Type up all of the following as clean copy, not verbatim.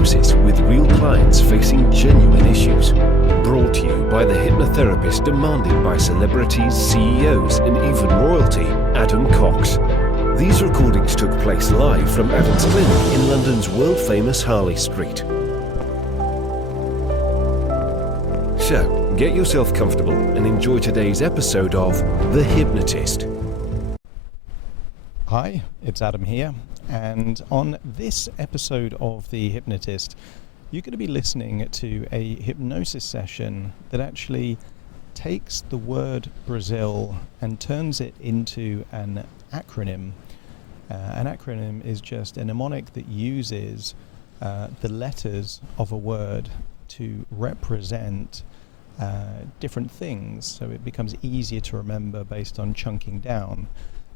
hypnosis with real clients facing genuine issues. Brought to you by the hypnotherapist demanded by celebrities, CEOs, and even royalty, Adam Cox. These recordings took place live from Adam's clinic in London's world-famous Harley Street. So, get yourself comfortable and enjoy today's episode of The Hypnotist. Hi, it's Adam here, and on this episode of The Hypnotist, you're going to be listening to a hypnosis session that actually takes the word Brazil and turns it into an acronym. An acronym is just a mnemonic that uses the letters of a word to represent different things, so it becomes easier to remember based on chunking down.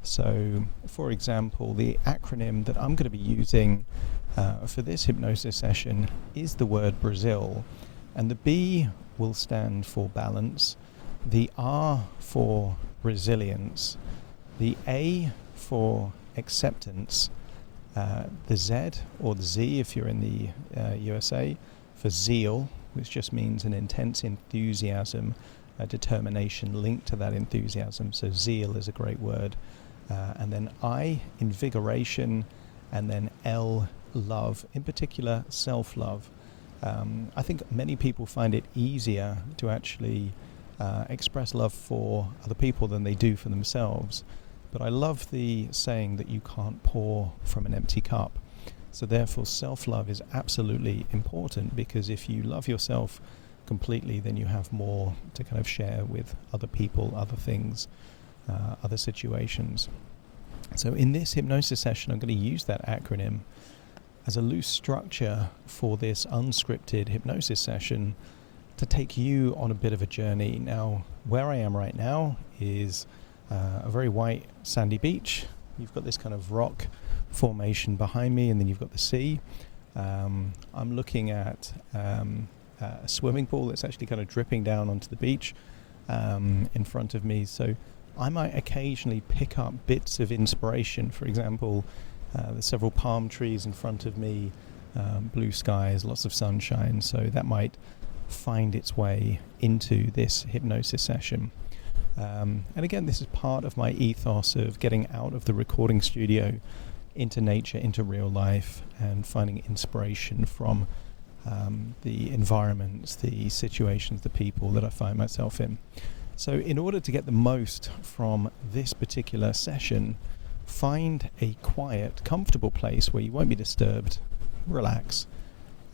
So, for example, the acronym that I'm going to be using for this hypnosis session is the word Brazil, and the B will stand for balance, the R for resilience, the A for acceptance, the Z or the Z if you're in the USA for Zeal, which just means an intense enthusiasm, a determination linked to that enthusiasm. So Zeal is a great word. And then I, Invigoration, and then L, love, in particular self-love. I think many people find it easier to actually express love for other people than they do for themselves. But I love the saying that you can't pour from an empty cup. So therefore self-love is absolutely important, because if you love yourself completely, then you have more to kind of share with other people, other things, other situations. So in this hypnosis session, I'm going to use that acronym as a loose structure for this unscripted hypnosis session to take you on a bit of a journey. Now, where I am right now is a very white sandy beach. You've got this kind of rock formation behind me, and then you've got the sea. I'm looking at a swimming pool that's actually kind of dripping down onto the beach in front of me. So I might occasionally pick up bits of inspiration. For example, there's several palm trees in front of me, blue skies, lots of sunshine, so that might find its way into this hypnosis session. And again, this is part of my ethos of getting out of the recording studio into nature, into real life, and finding inspiration from the environments, the situations, the people that I find myself in. So in order to get the most from this particular session, find a quiet, comfortable place where you won't be disturbed, relax,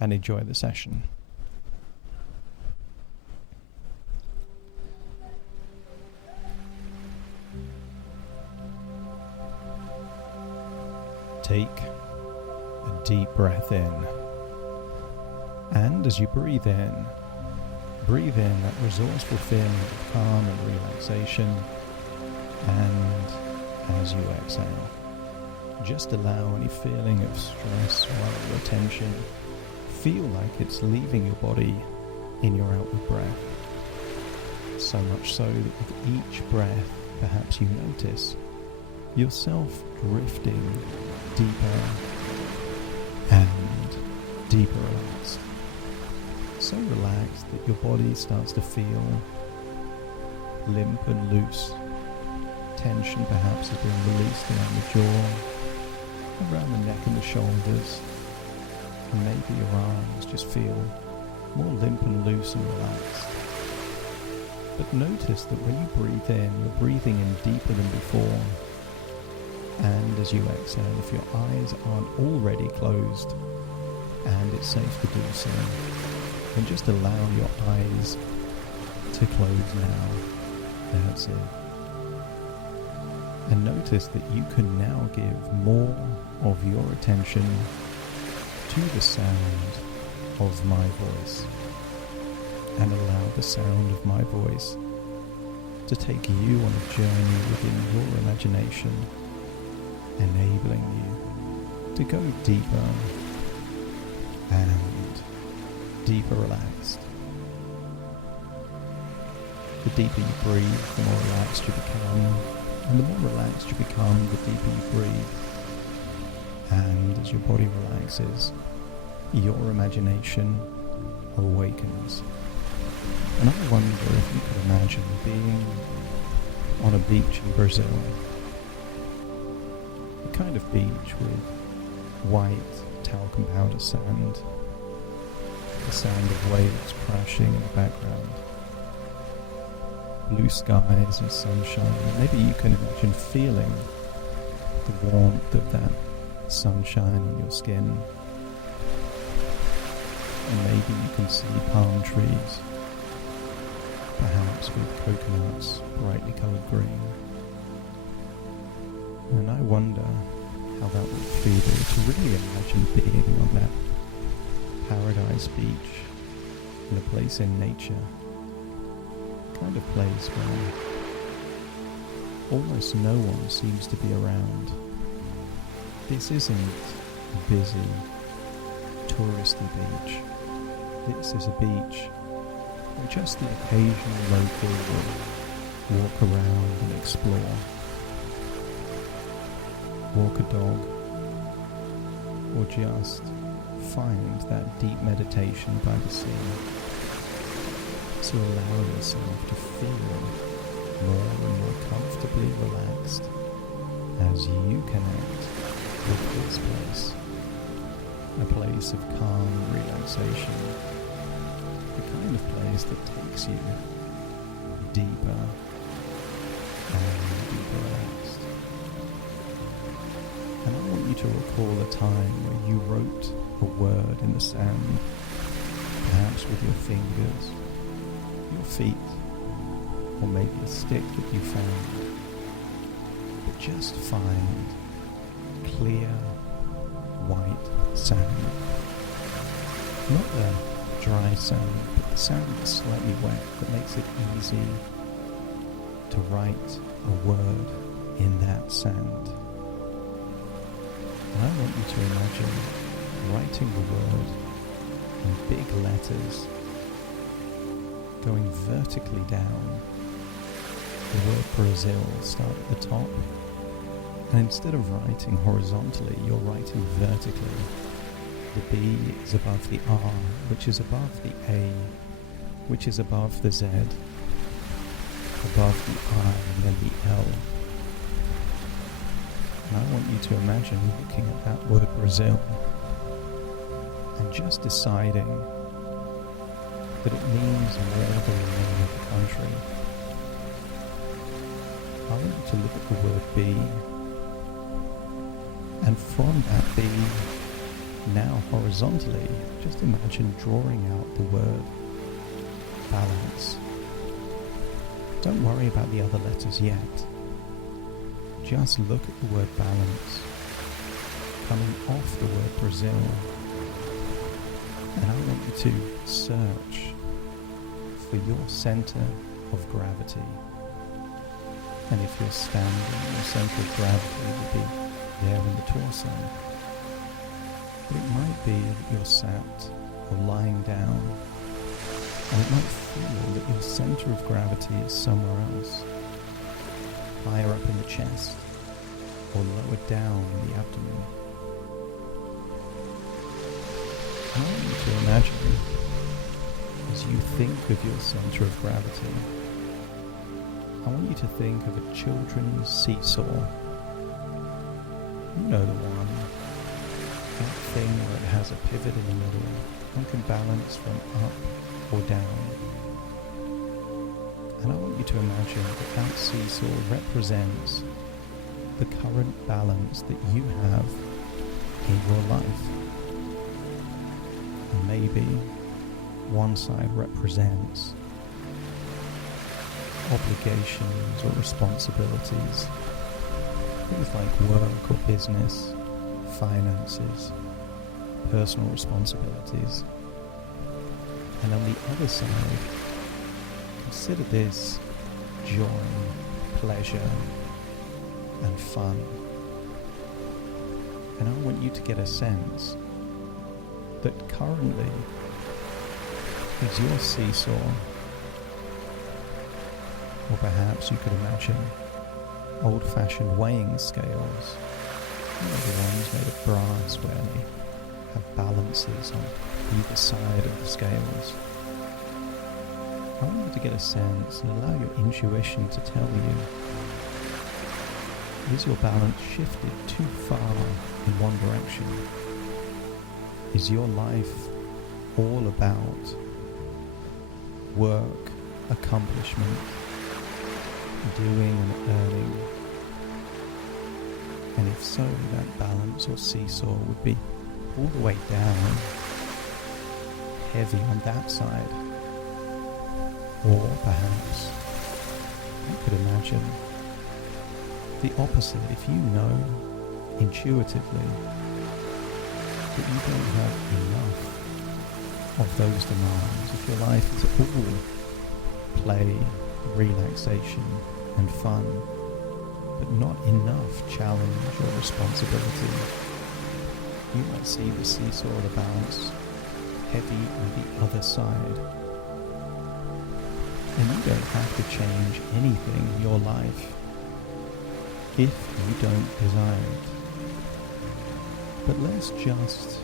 and enjoy the session. Take a deep breath in, and as you breathe in that resourceful feeling of calm and relaxation, and as you exhale, just allow any feeling of stress, worry, or tension, feel like it's leaving your body in your outward breath. So much so that with each breath, perhaps you notice yourself drifting deeper and deeper relaxed. So relaxed that your body starts to feel limp and loose. Tension perhaps has been released around the jaw, around the neck and the shoulders, and maybe your arms just feel more limp and loose and relaxed. But notice that when you breathe in, you're breathing in deeper than before. And as you exhale, if your eyes aren't already closed, and it's safe to do so, then just allow your eyes to close now. That's it. And notice that you can now give more of your attention to the sound of my voice, and allow the sound of my voice to take you on a journey within your imagination, enabling you to go deeper and deeper relaxed. The deeper you breathe, the more relaxed you become, and the more relaxed you become, the deeper you breathe. And as your body relaxes, your imagination awakens. And I wonder if you could imagine being on a beach in Brazil, the kind of beach with white talcum powder sand, the sound of waves crashing in the background, blue skies and sunshine. Maybe you can imagine feeling the warmth of that sunshine on your skin. And maybe you can see palm trees, perhaps with coconuts brightly coloured green. And I wonder how that would feel to really imagine being on that paradise beach in a place in nature, kind of place where almost no one seems to be around. This isn't a busy, touristy beach. This is a beach where just the occasional local will walk around and explore, walk a dog, or just find that deep meditation by the sea. So allow yourself to feel more and more comfortably relaxed as you connect with this place, a place of calm relaxation, the kind of place that takes you deeper and deeper relaxed. And I want you to recall a time where you wrote a word in the sand, perhaps with your fingers, your feet, or maybe a stick that you found. But just find clear, white sand. Not the dry sand, but the sand that's slightly wet that makes it easy to write a word in that sand. And I want you to imagine writing the word in big letters, going vertically down. The word Brazil start at the top, and instead of writing horizontally, you're writing vertically. The B is above the R, which is above the A, which is above the Z, above the I, and then the L. And I want you to imagine looking at that word Brazil and just deciding that it means more than the name of the country. I want you to look at the word B, and from that B, now horizontally, just imagine drawing out the word balance. Don't worry about the other letters yet. Just look at the word balance coming off the word Brazil. And I want you to search for your center of gravity. And if you're standing, your center of gravity will be there in the torso. But it might be that you're sat or lying down, and it might feel that your center of gravity is somewhere else, higher up in the chest or lower down in the abdomen. I want you to imagine, as you think of your center of gravity, I want you to think of a children's seesaw. You know the one, that thing where it has a pivot in the middle and can balance from up or down. And I want you to imagine that that seesaw represents the current balance that you have in your life. And maybe one side represents obligations or responsibilities, things like work or business, finances, personal responsibilities. And on the other side, consider this joy, pleasure, and fun. And I want you to get a sense that currently is your seesaw, or perhaps you could imagine old-fashioned weighing scales, you know, the ones made of brass where they have balances on either side of the scales. I want you to get a sense and allow your intuition to tell you, is your balance shifted too far in one direction? Is your life all about work, accomplishment, doing and earning? And if so, that balance or seesaw would be all the way down, heavy on that side. Or perhaps you could imagine the opposite. If you know intuitively that you don't have enough of those demands, if your life is all play, relaxation and fun, but not enough challenge or responsibility, you might see the seesaw of the balance heavy on the other side. And you don't have to change anything in your life if you don't desire it. But let's just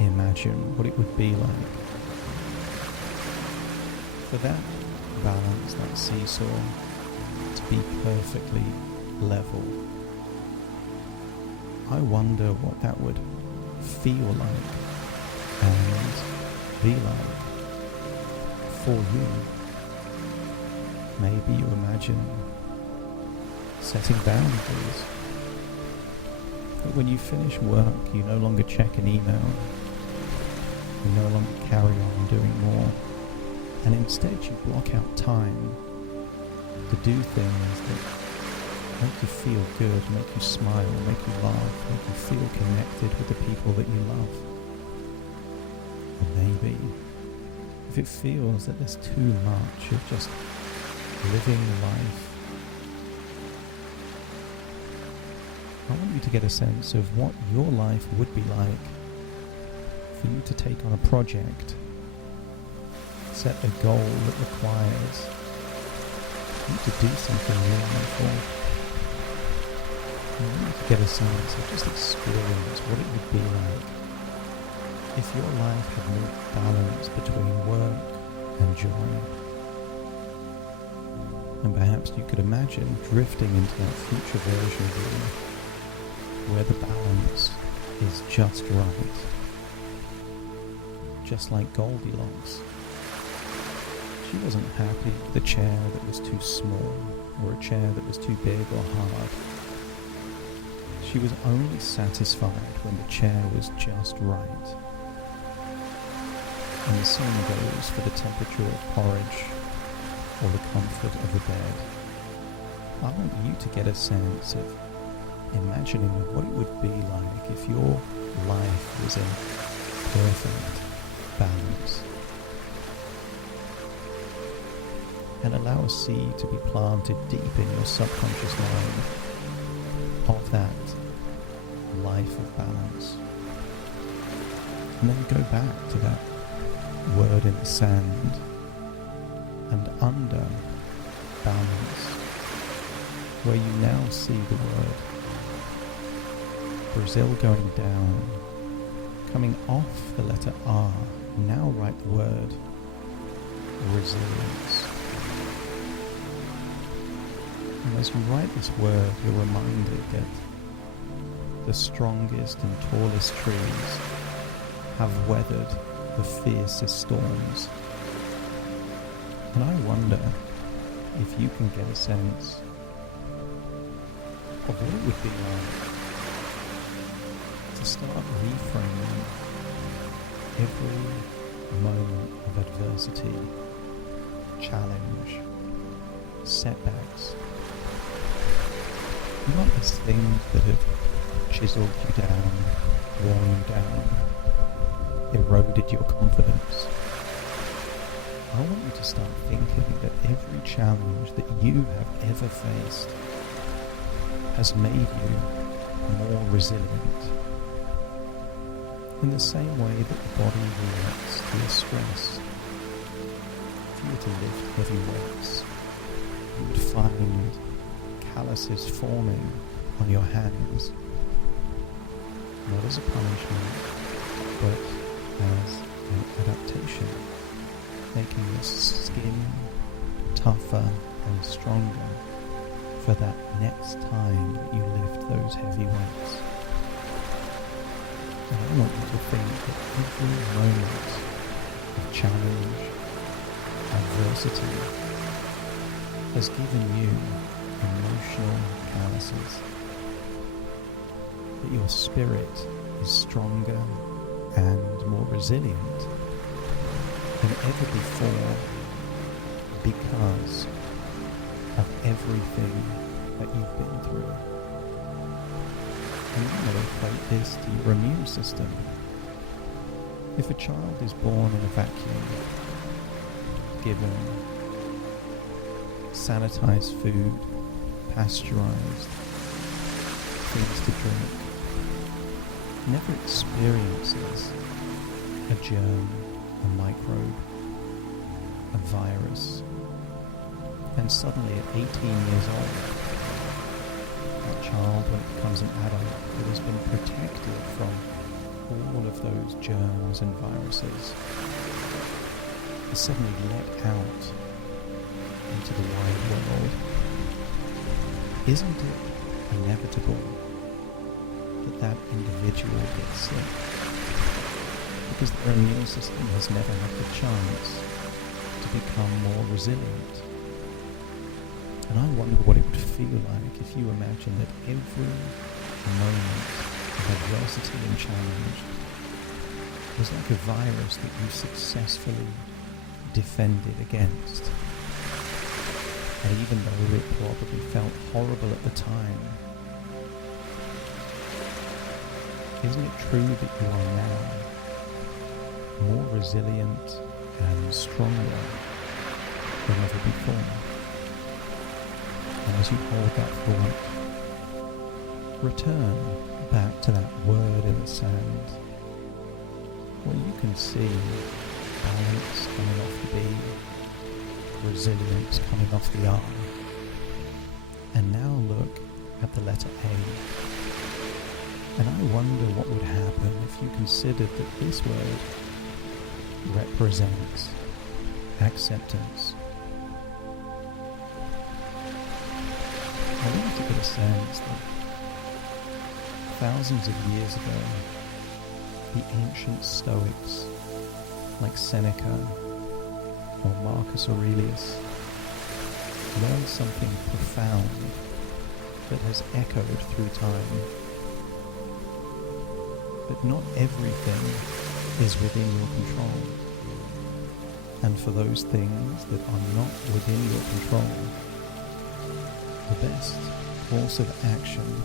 imagine what it would be like for that balance, that seesaw, to be perfectly level. I wonder what that would feel like and be like for you. Maybe you imagine setting boundaries. That when you finish work, you no longer check an email. You no longer carry on doing more. And instead you block out time to do things that make you feel good, make you smile, make you laugh, make you feel connected with the people that you love. Or maybe, if it feels that there's too much of just living life, I want you to get a sense of what your life would be like for you to take on a project, set a goal that requires you to do something meaningful. I want you to get a sense of just experience what it would be like if your life had more balance between work and joy. And perhaps you could imagine drifting into that future version of you where the balance is just right. Just like Goldilocks. She wasn't happy with a chair that was too small or a chair that was too big or hard. She was only satisfied when the chair was just right. And the same goes for the temperature of porridge or the comfort of a bed. I want you to get a sense of imagining what it would be like if your life was in perfect balance. And allow a seed to be planted deep in your subconscious mind of that life of balance. And then go back to that word in the sand, and under balance, where you now see the word Brazil going down, coming off the letter R, now write the word resilience. And as you write this word, you're reminded that the strongest and tallest trees have weathered the fiercest storms. And I wonder if you can get a sense of what it would be like to start reframing every moment of adversity, challenge, setbacks, not as things that have chiseled you down, worn you down, eroded your confidence. I want you to start thinking that every challenge that you have ever faced has made you more resilient. In the same way that the body reacts to a stress. If you were to lift heavy weights, you would find calluses forming on your hands, not as a punishment, but as an adaptation, making your skin tougher and stronger for that next time that you lift those heavy weights. And I want you to think that every moment of challenge, adversity, has given you emotional calluses, that your spirit is stronger and more resilient than ever before because of everything that you've been through. And I'm going to equate this to your immune system. If a child is born in a vacuum, given sanitized food, pasteurized things to drink, never experiences a germ, a microbe, a virus, and suddenly at 18 years old, that child, when it becomes an adult, that has been protected from all of those germs and viruses, is suddenly let out into the wide world. Isn't it inevitable that that individual gets sick? Because their immune system has never had the chance to become more resilient. And I wonder what it would feel like if you imagine that every moment of adversity and challenge was like a virus that you successfully defended against. And even though it probably felt horrible at the time, isn't it true that you are now more resilient and stronger than ever before? And as you hold that thought, return back to that word in the sand, where you can see balance coming off the B, resilience coming off the R. And now look at the letter A. And I wonder what would happen if you considered that this word represents acceptance. I want you to get a sense that thousands of years ago, the ancient Stoics, like Seneca or Marcus Aurelius, learned something profound that has echoed through time. But not everything is within your control. And for those things that are not within your control, the best course of action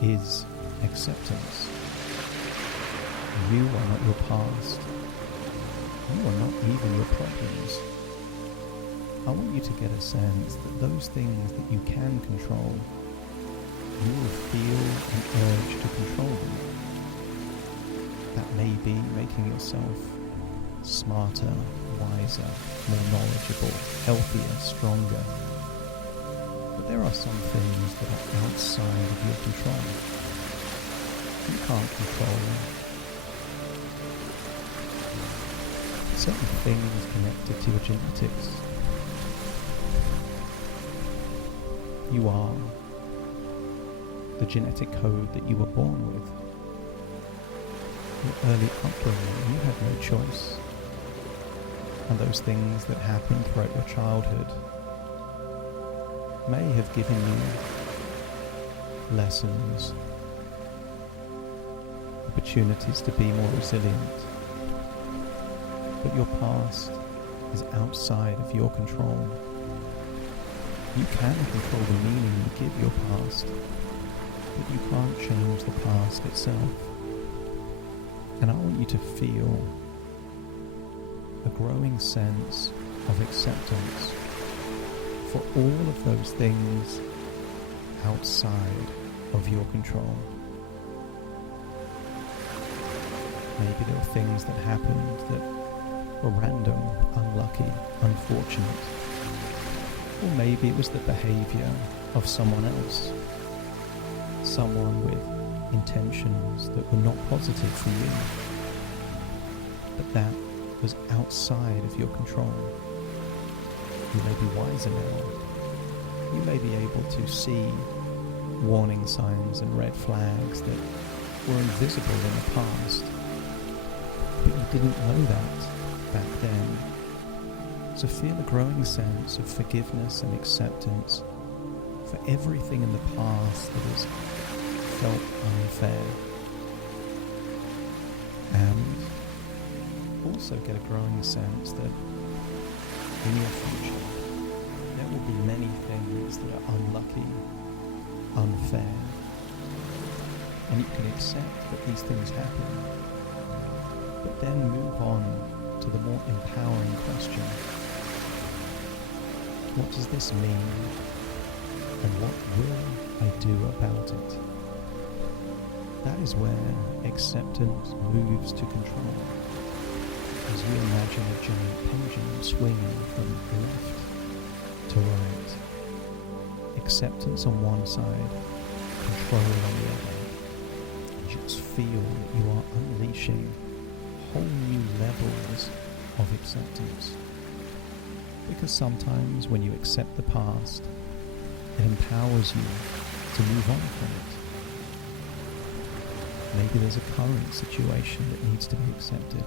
is acceptance. You are not your past. You are not even your problems. I want you to get a sense that those things that you can control, you will feel an urge to control them. That may be making yourself smarter, wiser, more knowledgeable, healthier, stronger. But there are some things that are outside of your control. You can't control them. Certain things connected to your genetics. You are the genetic code that you were born with. Your early upbringing, you had no choice. And those things that happened throughout your childhood may have given you lessons, opportunities to be more resilient. But your past is outside of your control. You can control the meaning you give your past, but you can't change the past itself. And I want you to feel a growing sense of acceptance for all of those things outside of your control. Maybe there were things that happened that were random, unlucky, unfortunate. Or maybe it was the behavior of someone else, someone with intentions that were not positive for you. but that was outside of your control. You may be wiser now. You may be able to see warning signs and red flags that were invisible in the past, but you didn't know that back then. So feel a growing sense of forgiveness and acceptance for everything in the past that has felt unfair. And also get a growing sense that in your future there will be many things that are unlucky, unfair, and you can accept that these things happen, but then move on to the more empowering question: what does this mean, and what will I do about it? That is where acceptance moves to control, as you imagine a giant pendulum swinging from left to right. Acceptance on one side, control on the other. Just feel that you are unleashing whole new levels of acceptance. Because sometimes when you accept the past, it empowers you to move on from it. Maybe there's a current situation that needs to be accepted.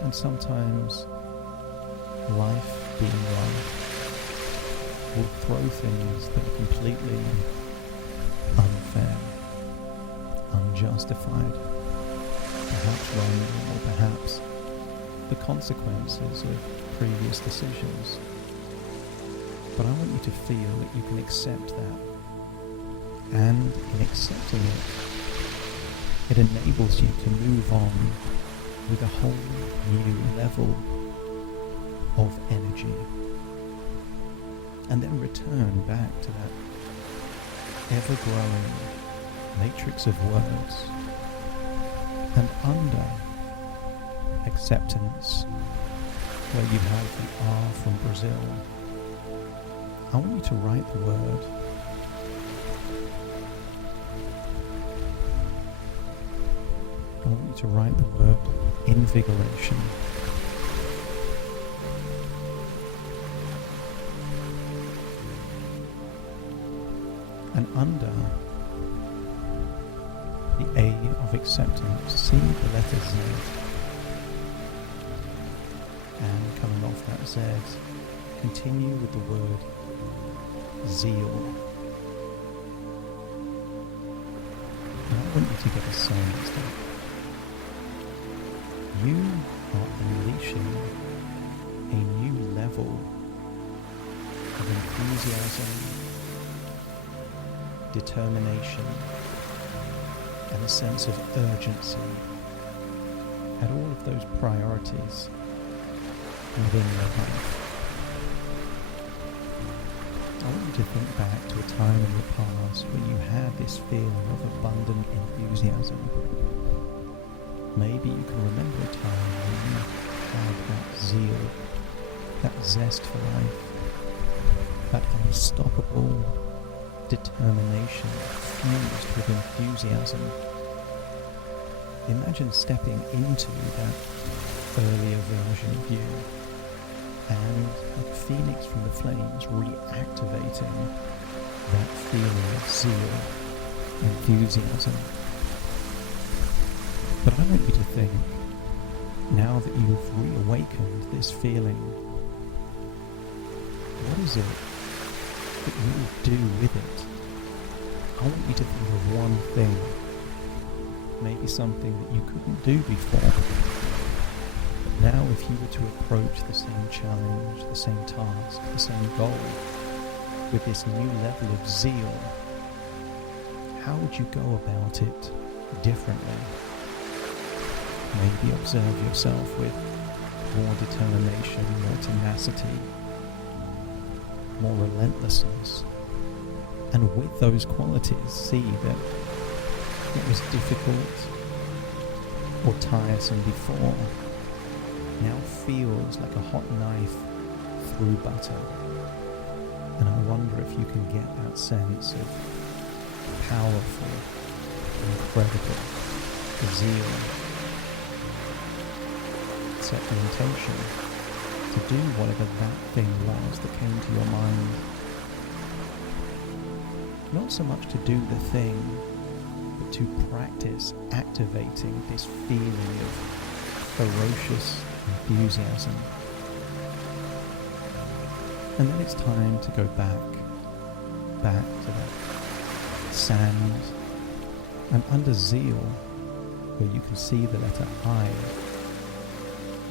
And sometimes life being life will throw things that are completely unfair, unjustified, perhaps random, or perhaps the consequences of previous decisions. But I want you to feel that you can accept that. And in accepting it, it enables you to move on with a whole new level of energy. And then return back to that ever-growing matrix of words. And under acceptance, where you have the R from Brazil, I want you to write the word invigoration. And under the A of acceptance, see the letter Z. And coming off that Z, continue with the word Zeal. And I want you to get a sense that you are unleashing a new level of enthusiasm, determination, and a sense of urgency at all of those priorities within your life. I want you to think back to a time in the past when you had this feeling of abundant enthusiasm. Maybe you can remember a time when you had that zeal, that zest for life, that unstoppable determination fused with enthusiasm. Imagine stepping into that earlier version of you and like a phoenix from the flames, reactivating that feeling of zeal, enthusiasm. But I want you to think, now that you've reawakened this feeling, what is it that you will do with it? I want you to think of one thing, maybe something that you couldn't do before. But now if you were to approach the same challenge, the same task, the same goal, with this new level of zeal, how would you go about it differently? Maybe observe yourself with more determination, more tenacity, more relentlessness. And with those qualities, see that what was difficult or tiresome before now feels like a hot knife through butter. And I wonder if you can get that sense of powerful, incredible zeal set the intention to do whatever that thing was that came to your mind. Not so much to do the thing, but to practice activating this feeling of ferocious enthusiasm. And then it's time to go back to that sand, and under Zeal, where you can see the letter I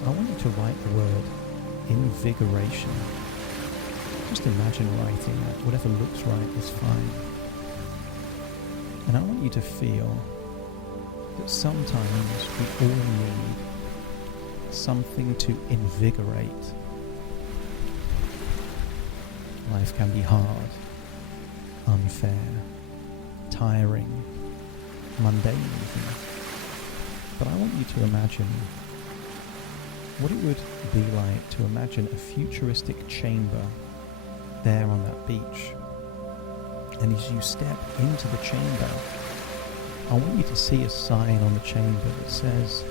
want you to write the word Invigoration. Just imagine writing that. Whatever looks right is fine. And I want you to feel that sometimes we all need something to invigorate. Life can be hard, unfair, tiring, mundane even. But I want you to imagine what it would be like to imagine a futuristic chamber there on that beach. And as you step into the chamber, I want you to see a sign on the chamber that says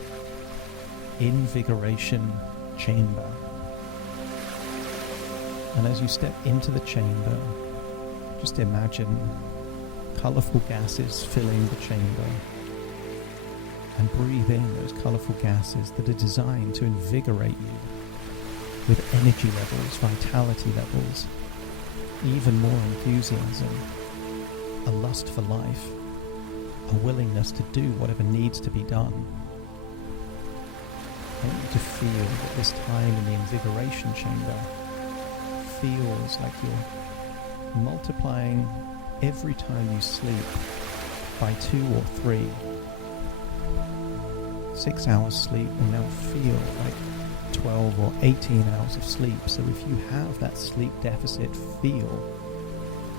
Invigoration Chamber. And as you step into the chamber, just imagine colourful gases filling the chamber, and breathe in those colourful gases that are designed to invigorate you with energy levels, vitality levels, even more enthusiasm, a lust for life, a willingness to do whatever needs to be done. I want you to feel that this time in the invigoration chamber feels like you're multiplying every time you sleep by 2 or 3. 6 hours sleep will now feel like 12 or 18 hours of sleep. So if you have that sleep deficit, feel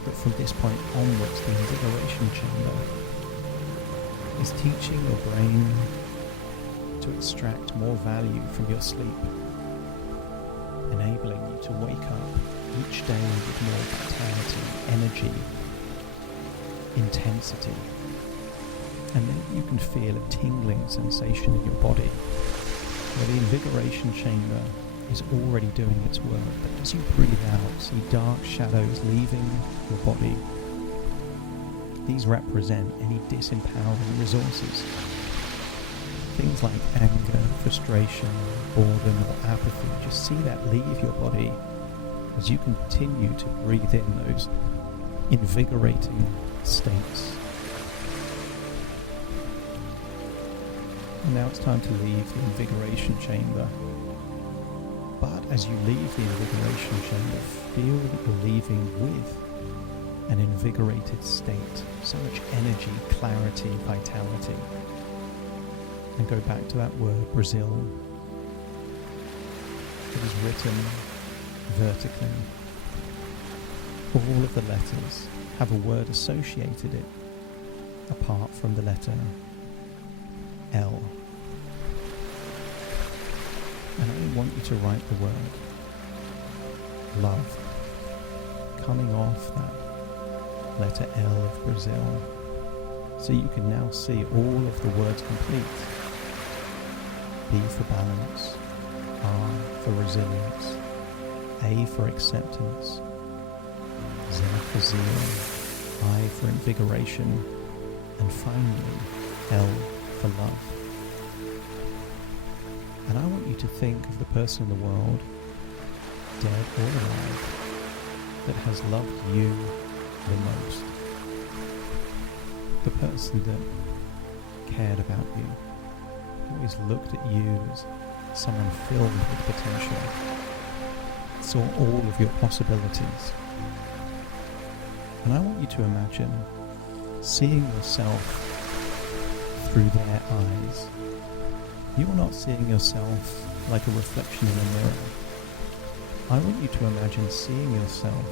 that from this point onwards, the invigoration chamber is teaching your brain to extract more value from your sleep, enabling you to wake up each day with more vitality, energy, intensity. And then you can feel a tingling sensation in your body, where the invigoration chamber is already doing its work. But as you breathe out, see dark shadows leaving your body. These represent any disempowering resources. Things like anger, frustration, boredom, or apathy. Just see that leave your body as you continue to breathe in those invigorating states. And now it's time to leave the invigoration chamber. But as you leave the invigoration chamber, feel that you're leaving with an invigorated state. So much energy, clarity, vitality. And go back to that word, Brazil. It is written vertically. All of the letters have a word associated it, apart from the letter L. And I want you to write the word love, coming off that letter L of Brazil, so you can now see all of the words complete. B for balance, R for resilience, A for acceptance, Z for zeal, I for invigoration, and finally L for love. And I want you to think of the person in the world, dead or alive, that has loved you the most. The person that cared about you, always looked at you as someone filled with potential, saw all of your possibilities. And I want you to imagine seeing yourself through their eyes. You're not seeing yourself like a reflection in a mirror. I want you to imagine seeing yourself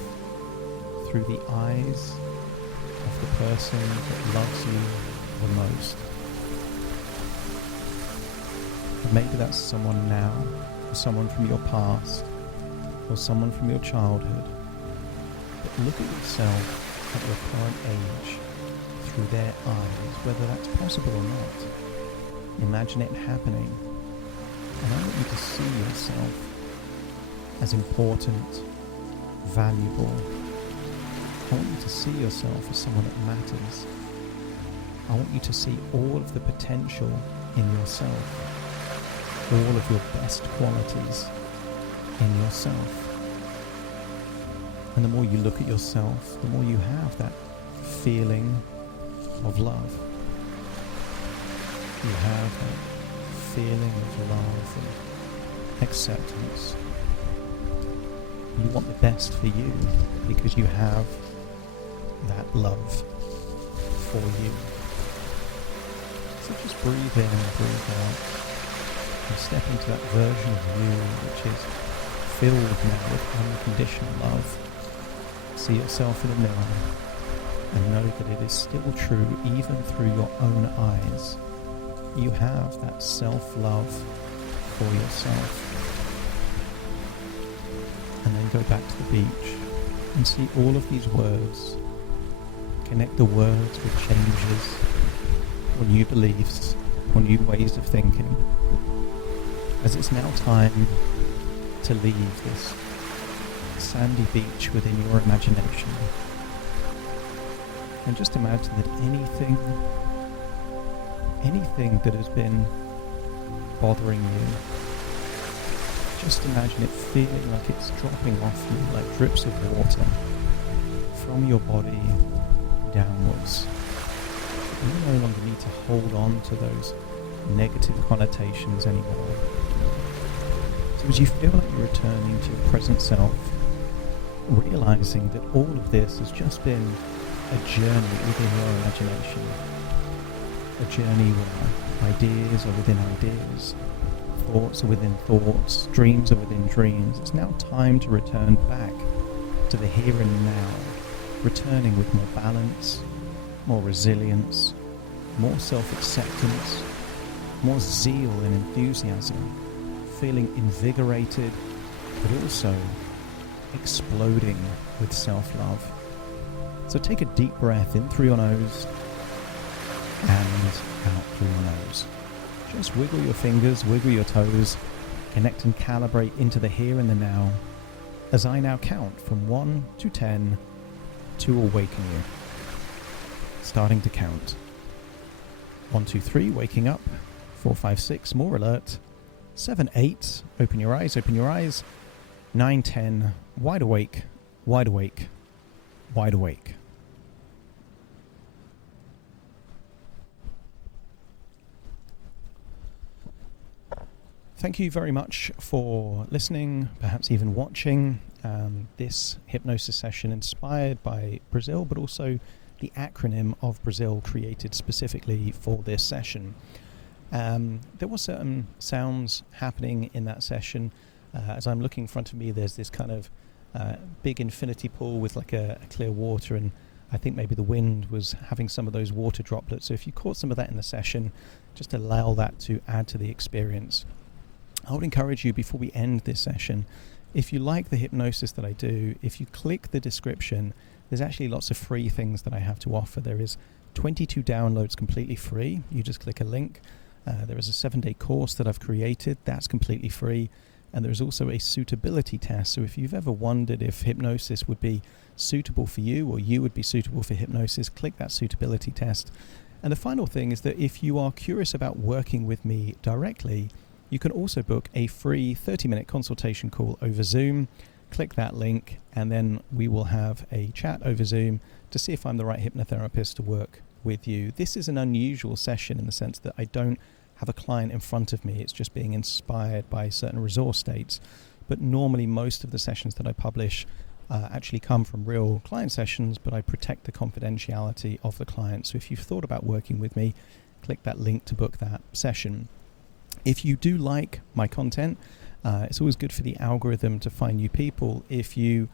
through the eyes of the person that loves you the most. And maybe that's someone now, or someone from your past, or someone from your childhood. But look at yourself at your current age through their eyes, whether that's possible or not. Imagine it happening. And I want you to see yourself as important, valuable. I want you to see yourself as someone that matters. I want you to see all of the potential in yourself, all of your best qualities in yourself. And the more you look at yourself, the more you have that feeling of love. You have that feeling of love and acceptance. You want the best for you because you have that love for you. So just breathe in and breathe out and step into that version of you which is filled now with unconditional love. See yourself in a mirror and know that it is still true even through your own eyes. You have that self-love for yourself. And then go back to the beach and see all of these words. Connect the words with changes or new beliefs or new ways of thinking. As it's now time to leave this sandy beach within your imagination. And just imagine that anything that has been bothering you, just imagine it feeling like it's dropping off you like drips of water from your body downwards. And you no longer need to hold on to those negative connotations anymore. So as you feel like you're returning to your present self, realizing that all of this has just been a journey within your imagination, a journey where ideas are within ideas, thoughts are within thoughts, dreams are within dreams. It's now time to return back to the here and now, returning with more balance, more resilience, more self-acceptance, more zeal and enthusiasm, feeling invigorated, but also exploding with self-love. So take a deep breath in through your nose and out through your nose. Just wiggle your fingers, wiggle your toes, connect and calibrate into the here and the now as I now count from 1 to 10 to awaken you. Starting to count. 1, 2, 3, waking up. 4, 5, 6, more alert. 7, 8, open your eyes, open your eyes. 9, 10, wide awake, wide awake, wide awake. Thank you very much for listening, perhaps even watching this hypnosis session inspired by Brazil, but also the acronym of Brazil created specifically for this session. There were certain sounds happening in that session. As I'm looking in front of me, there's this kind of big infinity pool with like a clear water, and I think maybe the wind was having some of those water droplets. So if you caught some of that in the session, just allow that to add to the experience. I would encourage you, before we end this session, if you like the hypnosis that I do, if you click the description, there's actually lots of free things that I have to offer. There is 22 downloads completely free. You just click a link. There is a 7-day course that I've created. That's completely free. And there's also a suitability test. So if you've ever wondered if hypnosis would be suitable for you or you would be suitable for hypnosis, click that suitability test. And the final thing is that if you are curious about working with me directly, you can also book a free 30-minute consultation call over Zoom. Click that link and then we will have a chat over Zoom to see if I'm the right hypnotherapist to work with you. This is an unusual session in the sense that I don't have a client in front of me. It's just being inspired by certain resource states. But normally most of the sessions that I publish actually come from real client sessions, but I protect the confidentiality of the client. So if you've thought about working with me, click that link to book that session. If you do like my content, it's always good for the algorithm to find new people. If you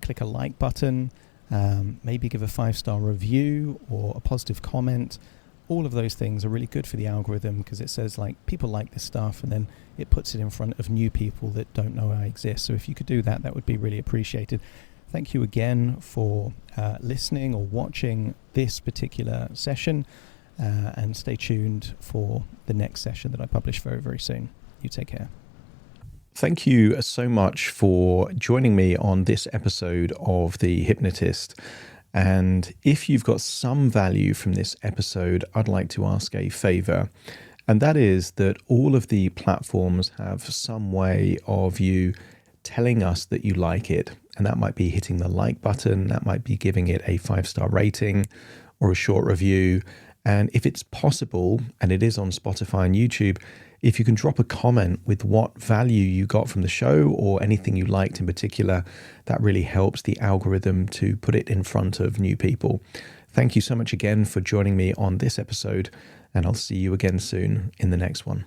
click a like button, maybe give a 5-star review or a positive comment, all of those things are really good for the algorithm because it says like people like this stuff, and then it puts it in front of new people that don't know I exist. So if you could do that, that would be really appreciated. Thank you again for listening or watching this particular session, and stay tuned for the next session that I publish very, very soon. You take care. Thank you so much for joining me on this episode of The Hypnotist. And if you've got some value from this episode, I'd like to ask a favor. And that is that all of the platforms have some way of you telling us that you like it. And that might be hitting the like button, that might be giving it a 5-star rating or a short review. And if it's possible, and it is on Spotify and YouTube, if you can drop a comment with what value you got from the show or anything you liked in particular, that really helps the algorithm to put it in front of new people. Thank you so much again for joining me on this episode, and I'll see you again soon in the next one.